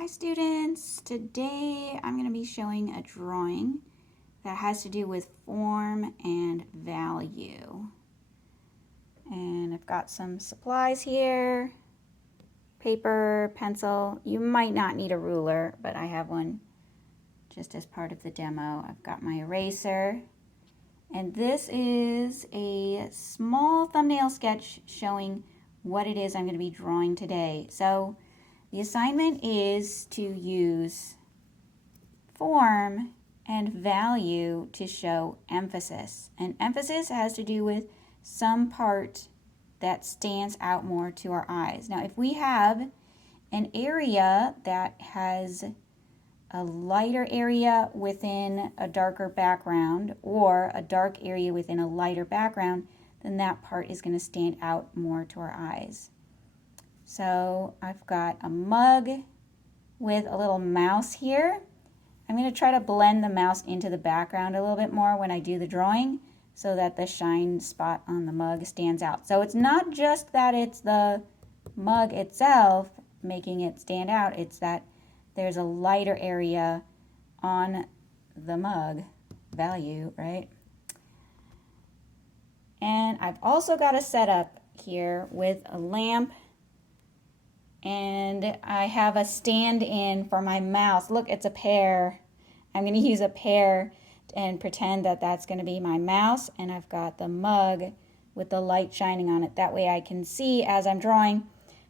Hi students, today I'm going to be showing a drawing that has to do with form and value. And I've got some supplies here, paper, pencil. You might not need a ruler, but I have one just as part of the demo. I've got my eraser, and this is a small thumbnail sketch showing what it is I'm going to be drawing today. So the assignment is to use form and value to show emphasis. And emphasis has to do with some part that stands out more to our eyes. Now, if we have an area that has a lighter area within a darker background or a dark area within a lighter background, then that part is going to stand out more to our eyes. So I've got a mug with a little mouse here. I'm going to try to blend the mouse into the background a little bit more when I do the drawing so that the shine spot on the mug stands out. So it's not just that it's the mug itself making it stand out, it's that there's a lighter area on the mug value, right? And I've also got a setup here with a lamp, and I have a stand-in for my mouse. Look, it's a pear. I'm going to use a pear and pretend that that's going to be my mouse, and I've got the mug with the light shining on it. That way I can see as I'm drawing,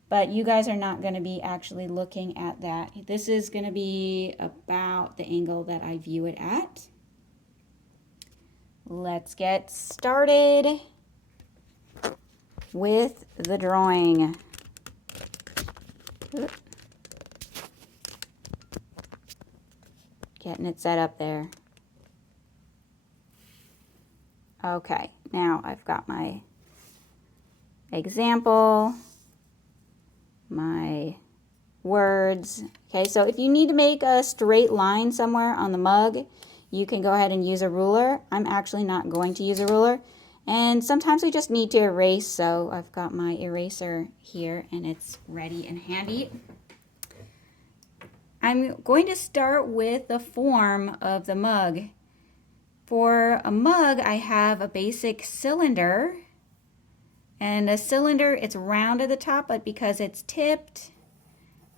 but you guys are not going to be actually looking at that. This is going to be about the angle that I view it at. Let's get started with the drawing. Getting it set up there. Okay, now I've got my example, my words. Okay, so if you need to make a straight line somewhere on the mug, you can go ahead and use a ruler. I'm actually not going to use a ruler. And sometimes we just need to erase, so I've got my eraser here and it's ready and handy. I'm going to start with the form of the mug. For a mug, I have a basic cylinder. And a cylinder, it's round at the top, but because it's tipped,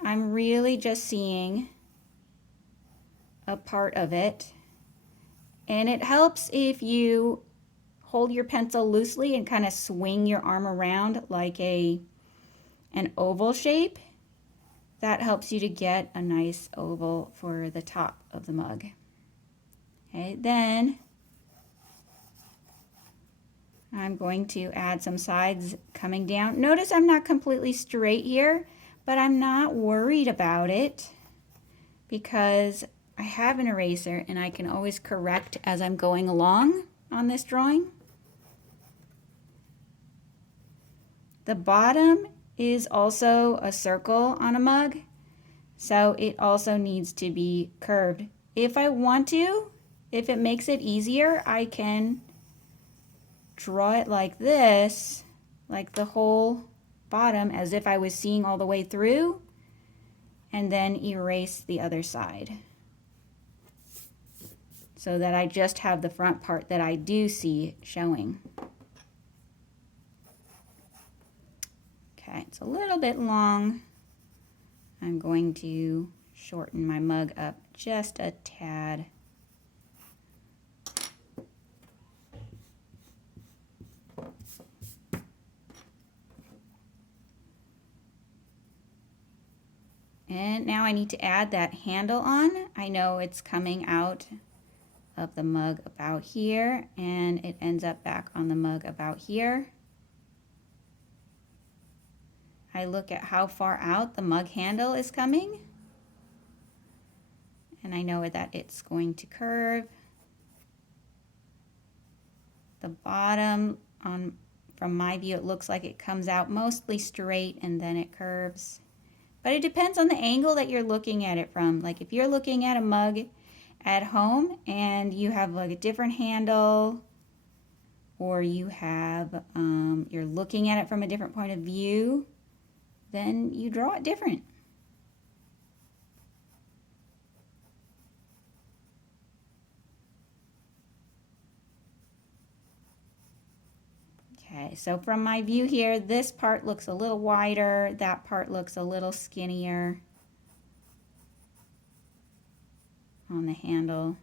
I'm really just seeing a part of it. And it helps if you hold your pencil loosely and kind of swing your arm around like an oval shape. That helps you to get a nice oval for the top of the mug. Okay, then I'm going to add some sides coming down. Notice I'm not completely straight here, but I'm not worried about it because I have an eraser and I can always correct as I'm going along on this drawing. The bottom is also a circle on a mug, so it also needs to be curved. If I want to, if it makes it easier, I can draw it like this, like the whole bottom as if I was seeing all the way through, and then erase the other side so that I just have the front part that I do see showing. Okay, it's a little bit long. I'm going to shorten my mug up just a tad. And now I need to add that handle on. I know it's coming out of the mug about here, and it ends up back on the mug about here. I look at how far out the mug handle is coming, and I know that it's going to curve. The bottom, from my view, it looks like it comes out mostly straight and then it curves. But it depends on the angle that you're looking at it from. Like if you're looking at a mug at home and you have like a different handle, or you have, you're looking at it from a different point of view, then you draw it different. Okay, so from my view here, this part looks a little wider, that part looks a little skinnier on the handle.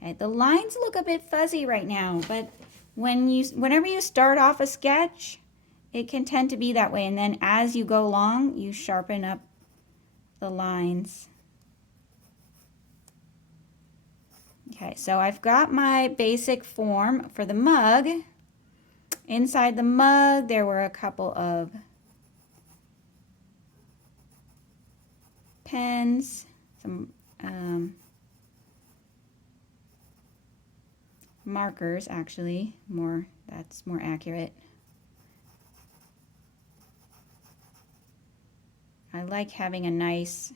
Okay, the lines look a bit fuzzy right now, but whenever you start off a sketch, it can tend to be that way, and then as you go along, you sharpen up the lines. Okay, so I've got my basic form for the mug. Inside the mug, there were a couple of pens, some markers, actually, that's more accurate. I like having a nice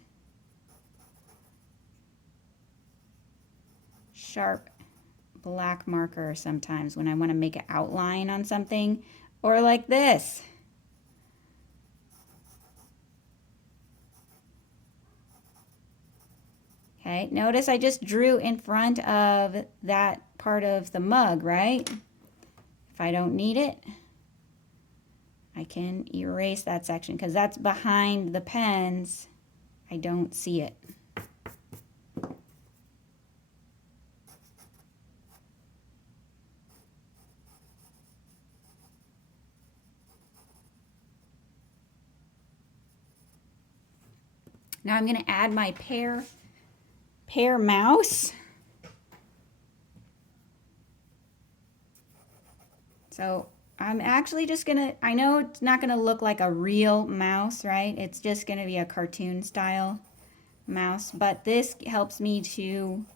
sharp black marker sometimes when I want to make an outline on something, or like this. Okay, notice I just drew in front of that part of the mug, right? If I don't need it, I can erase that section because that's behind the pens. I don't see it. Now I'm going to add my pear mouse. So I'm actually just going to, I know it's not going to look like a real mouse, right? It's just going to be a cartoon style mouse, but this helps me to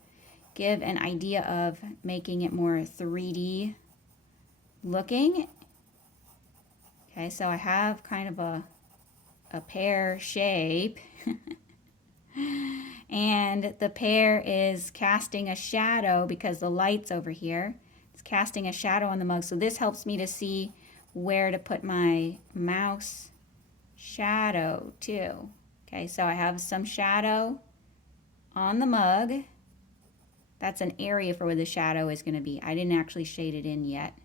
give an idea of making it more 3D looking. Okay, so I have kind of a pear shape. And the pear is casting a shadow because the light's over here. It's casting a shadow on the mug. So this helps me to see where to put my mouse shadow too. Okay, so I have some shadow on the mug. That's an area for where the shadow is going to be. I didn't actually shade it in yet.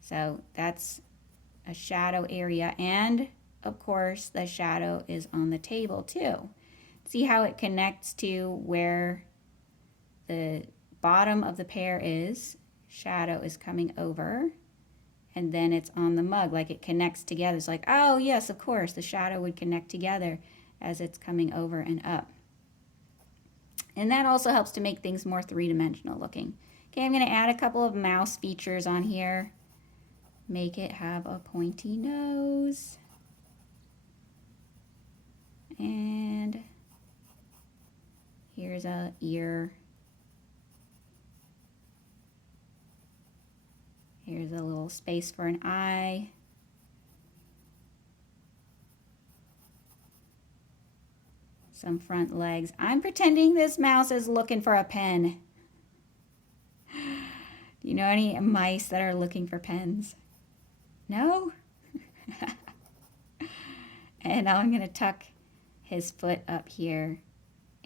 So that's a shadow area, and of course the shadow is on the table too. See how it connects to where the bottom of the pear is. Shadow is coming over, and then it's on the mug, like it connects together. It's like, oh yes, of course, the shadow would connect together as it's coming over and up. And that also helps to make things more three-dimensional looking. Okay, I'm going to add a couple of mouse features on here. Make it have a pointy nose. And here's an ear. Here's a little space for an eye. Some front legs. I'm pretending this mouse is looking for a pen. Do you know any mice that are looking for pens? No? And now I'm going to tuck his foot up here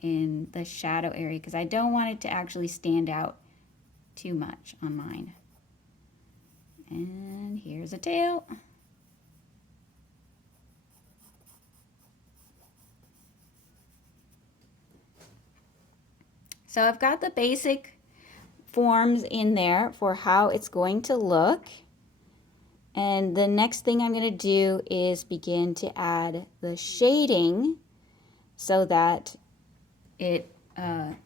in the shadow area because I don't want it to actually stand out too much on mine. And here's a tail. So I've got the basic forms in there for how it's going to look. And the next thing I'm going to do is begin to add the shading so that it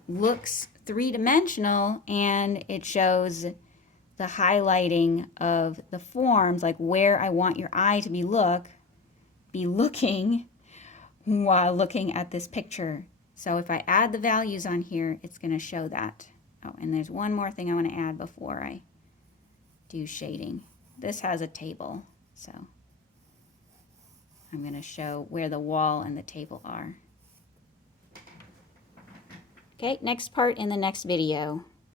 looks three-dimensional and it shows the highlighting of the forms, like where I want your eye to be looking while looking at this picture. So if I add the values on here, it's going to show that. Oh, and there's one more thing I want to add before I do shading. This has a table, so I'm going to show where the wall and the table are. Okay, next part in the next video.